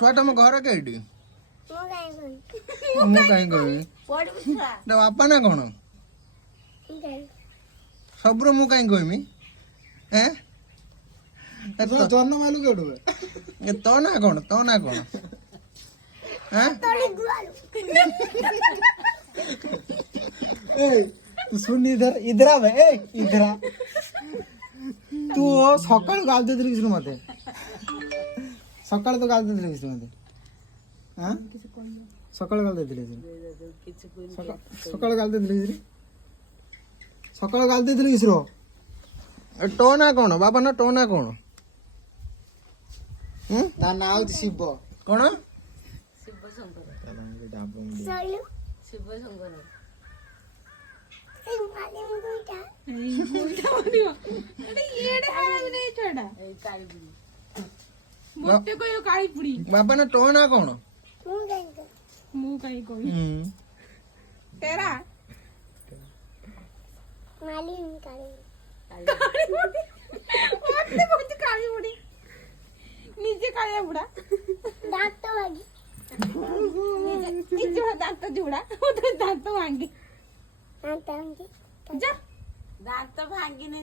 ଛୁଆ ତମ ଘର କେଇଠି? ମୁଁ କାହିଁ କହିବି ତା ବାପା ନା କଣ? ସବୁର ମୁଁ କାହିଁ କହିମି? ଜନ୍ମ ମାଲୁ କେଉଠୁ? ତୋ ନା କଣ? ତୋ ନା କଣ? तू सुन इधर इधर आ बे इधर आ तू सकाळ गाल देतली किस मते सकाळ तो गाल देतली किस मते हां सकाळ गाल देतली सकाळ गाल देतली किस सकाळ गाल देतली किस रो टो ना कौन बाबा ना टो ना कौन? ता नाव शिव कौन? ଶିବ ଶଙ୍କର बाबा ना टो ना कौन? ମୁଁ କାହିଁ କହିବି ତେରା କାଳି ବୁଢୀ ନିଜେ କାଳିଆ ବୁଢା ଦାନ୍ତ ଝୁଡା ଦାନ୍ତ ଭାଙ୍ଗି ଦାନ୍ତ ଭାଙ୍ଗିନି